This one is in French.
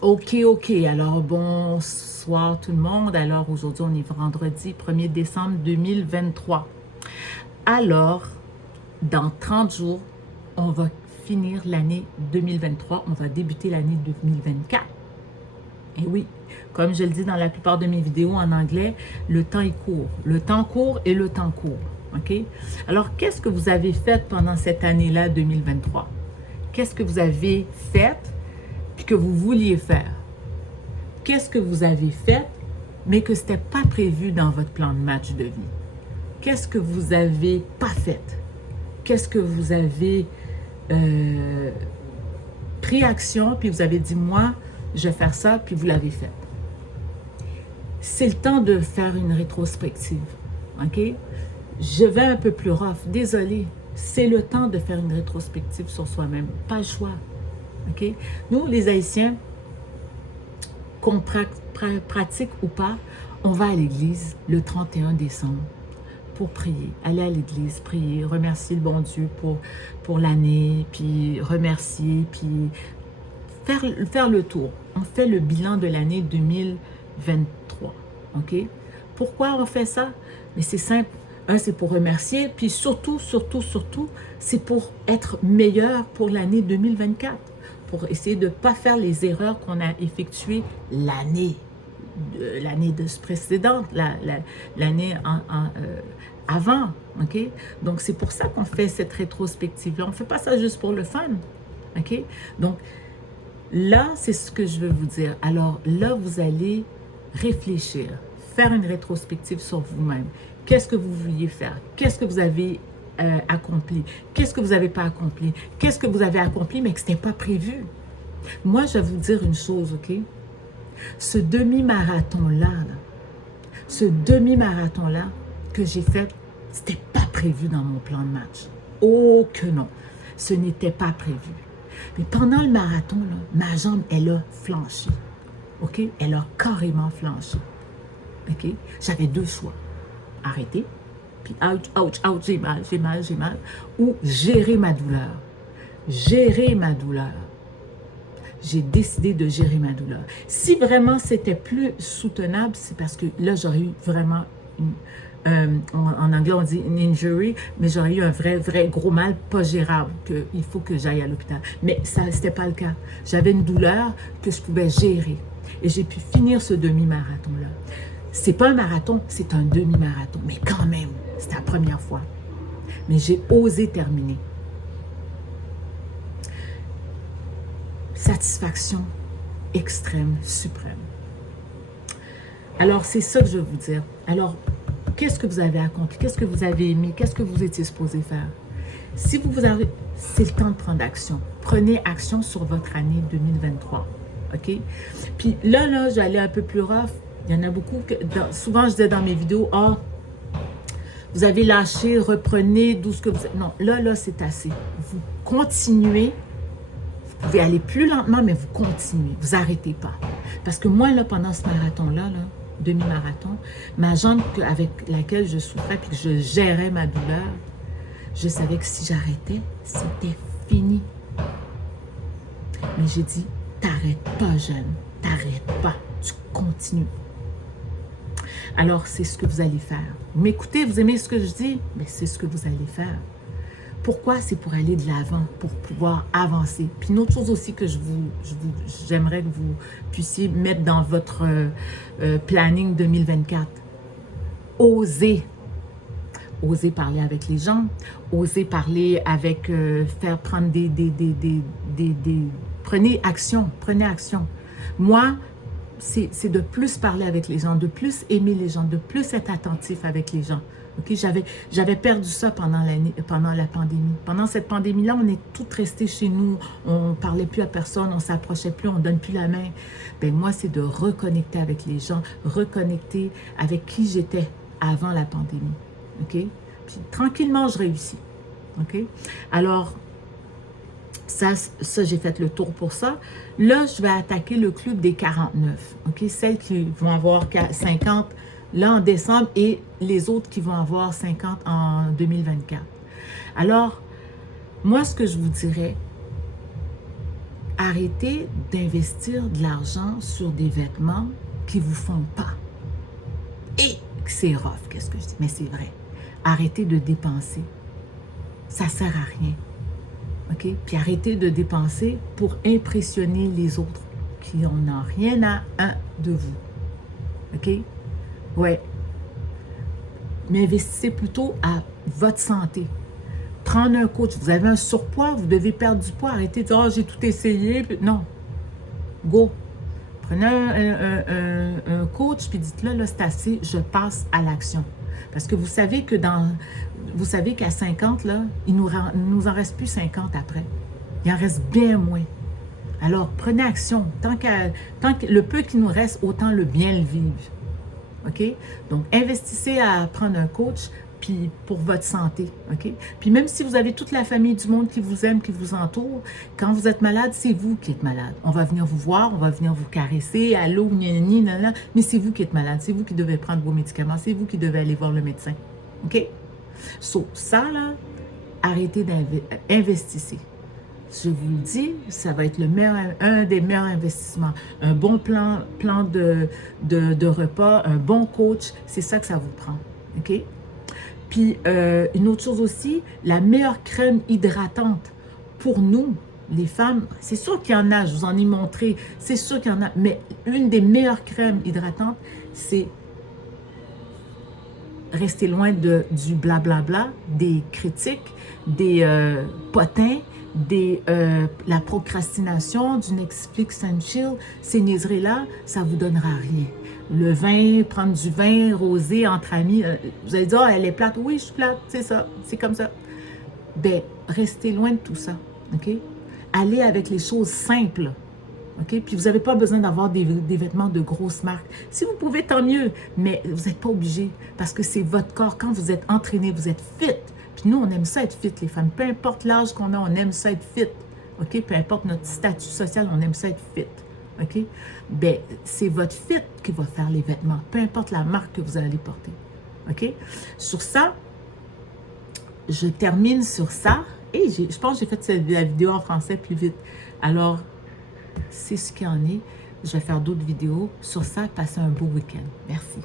Ok, ok. Alors, bonsoir tout le monde. Alors, aujourd'hui, on est vendredi 1er décembre 2023. Alors, dans 30 jours, on va finir l'année 2023. On va débuter l'année 2024. Et oui, comme je le dis dans la plupart de mes vidéos en anglais, le temps est court. Le temps court et le temps court. OK? Alors, qu'est-ce que vous avez fait pendant cette année-là 2023? Qu'est-ce que vous avez fait puis que vous vouliez faire? Qu'est-ce que vous avez fait, mais que ce n'était pas prévu dans votre plan de match de vie? Qu'est-ce que vous n'avez pas fait? Qu'est-ce que vous avez pris action, puis vous avez dit, moi, je vais faire ça, puis vous l'avez fait? C'est le temps de faire une rétrospective, OK? Je vais un peu plus rough, désolé. C'est le temps de faire une rétrospective sur soi-même, pas le choix, OK? Nous, les Haïtiens, qu'on pratique ou pas, on va à l'église le 31 décembre pour prier, aller à l'église, prier, remercier le bon Dieu pour l'année, puis remercier, puis faire le tour. On fait le bilan de l'année 2023, ok? Pourquoi on fait ça? Mais c'est simple. Un, c'est pour remercier, puis surtout, c'est pour être meilleur pour l'année 2024, pour essayer de ne pas faire les erreurs qu'on a effectuées l'année précédente, l'année avant, ok? Donc, c'est pour ça qu'on fait cette rétrospective-là. On ne fait pas ça juste pour le fun, ok? Donc, là, c'est ce que je veux vous dire. Alors, là, vous allez réfléchir, faire une rétrospective sur vous-même. Qu'est-ce que vous vouliez faire? Qu'est-ce que vous avez accompli? Qu'est-ce que vous n'avez pas accompli? Qu'est-ce que vous avez accompli, mais que ce n'était pas prévu? Moi, je vais vous dire une chose, ok? Ce demi-marathon-là, ce demi-marathon-là que j'ai fait, ce n'était pas prévu dans mon plan de match. Oh que non, ce n'était pas prévu. Mais pendant le marathon, là, ma jambe, elle a flanché. OK? Elle a carrément flanché. OK? J'avais deux choix. Arrêter, puis ouch, j'ai mal. Ou gérer ma douleur. Gérer ma douleur. J'ai décidé de gérer ma douleur. Si vraiment c'était plus soutenable, c'est parce que là, j'aurais eu vraiment en anglais, on dit une injury, mais j'aurais eu un vrai gros mal pas gérable, qu'il faut que j'aille à l'hôpital. Mais ça, c'était pas le cas. J'avais une douleur que je pouvais gérer. Et j'ai pu finir ce demi-marathon-là. C'est pas un marathon, c'est un demi-marathon. Mais quand même, c'était la première fois. Mais j'ai osé terminer. Satisfaction extrême, suprême. Alors, c'est ça que je veux vous dire. Alors, qu'est-ce que vous avez accompli? Qu'est-ce que vous avez aimé? Qu'est-ce que vous étiez supposé faire? Si vous avez... C'est le temps de prendre action. Prenez action sur votre année 2023. OK? Puis là, j'allais un peu plus rough. Il y en a beaucoup que... souvent, je disais dans mes vidéos, vous avez lâché, reprenez d'où ce que vous... Non, là, c'est assez. Vous continuez. Vous pouvez aller plus lentement, mais vous continuez. Vous n'arrêtez pas. Parce que moi, là, pendant ce marathon-là, demi-marathon, ma jambe avec laquelle je souffrais puis que je gérais ma douleur, je savais que si j'arrêtais, c'était fini. Mais j'ai dit, t'arrêtes pas, jeune. T'arrêtes pas. Tu continues. Alors, c'est ce que vous allez faire. Vous m'écoutez, vous aimez ce que je dis? Mais c'est ce que vous allez faire. Pourquoi? C'est pour aller de l'avant, pour pouvoir avancer. Puis une autre chose aussi que j'aimerais que vous puissiez mettre dans votre planning 2024. Osez. Osez parler avec les gens. Osez parler avec, faire prendre prenez action, prenez action. Moi, c'est de plus parler avec les gens, de plus aimer les gens, de plus être attentif avec les gens. Okay? J'avais perdu ça pendant la pandémie. Pendant cette pandémie-là, on est tous restés chez nous. On ne parlait plus à personne, on ne s'approchait plus, on ne donne plus la main. Ben moi, c'est de reconnecter avec les gens, reconnecter avec qui j'étais avant la pandémie. Okay? Puis tranquillement, je réussis. Okay? Alors, ça j'ai fait le tour pour ça. Là, je vais attaquer le club des 49. Okay? Celles qui vont avoir 50 là en décembre et les autres qui vont avoir 50 en 2024. Alors, moi, ce que je vous dirais, Arrêtez d'investir de l'argent sur des vêtements qui ne vous font pas. Et c'est rough, qu'est-ce que je dis? Mais c'est vrai. Arrêtez de dépenser. Ça ne sert à rien. OK? Puis arrêtez de dépenser pour impressionner les autres qui n'ont rien à un de vous. OK? Ouais. Mais investissez plutôt à votre santé. Prendre un coach. Vous avez un surpoids, vous devez perdre du poids. Arrêtez de dire, oh, j'ai tout essayé. Non. Go. Prenez un coach, puis dites-le, là, c'est assez, je passe à l'action. Parce que vous savez que vous savez qu'à 50, là, il nous en reste plus 50 après. Il en reste bien moins. Alors, prenez action. Tant que le peu qui nous reste, autant le bien le vivre. OK? Donc, investissez à prendre un coach, puis pour votre santé, OK? Puis même si vous avez toute la famille du monde qui vous aime, qui vous entoure, quand vous êtes malade, c'est vous qui êtes malade. On va venir vous voir, on va venir vous caresser, allô, gna, gna, mais c'est vous qui êtes malade, c'est vous qui devez prendre vos médicaments, c'est vous qui devez aller voir le médecin, OK? So, ça, là, arrêtez d'investir. Je vous le dis, ça va être un des meilleurs investissements. Un bon plan de repas, un bon coach, c'est ça que ça vous prend, OK? Puis, une autre chose aussi, la meilleure crème hydratante pour nous, les femmes, c'est sûr qu'il y en a, je vous en ai montré, c'est sûr qu'il y en a, mais une des meilleures crèmes hydratantes, c'est rester loin du blablabla, des critiques, des potins, la procrastination, du Netflix and chill, ces niaiseries-là, ça ne vous donnera rien. Le vin, prendre du vin rosé entre amis, vous allez dire, oh, elle est plate. Oui, je suis plate, c'est ça, c'est comme ça. Ben, restez loin de tout ça, OK? Allez avec les choses simples, OK? Puis vous n'avez pas besoin d'avoir des vêtements de grosses marques. Si vous pouvez, tant mieux, mais vous n'êtes pas obligé parce que c'est votre corps. Quand vous êtes entraîné, vous êtes fit. Puis nous, on aime ça être fit, les femmes. Peu importe l'âge qu'on a, on aime ça être fit, OK? Peu importe notre statut social, on aime ça être fit. OK? Bien, c'est votre fit qui va faire les vêtements, peu importe la marque que vous allez porter. OK? Sur ça, je termine sur ça. Et je pense que j'ai fait la vidéo en français plus vite. Alors, c'est ce qu'il y en est. Je vais faire d'autres vidéos. Sur ça, passez un beau week-end. Merci.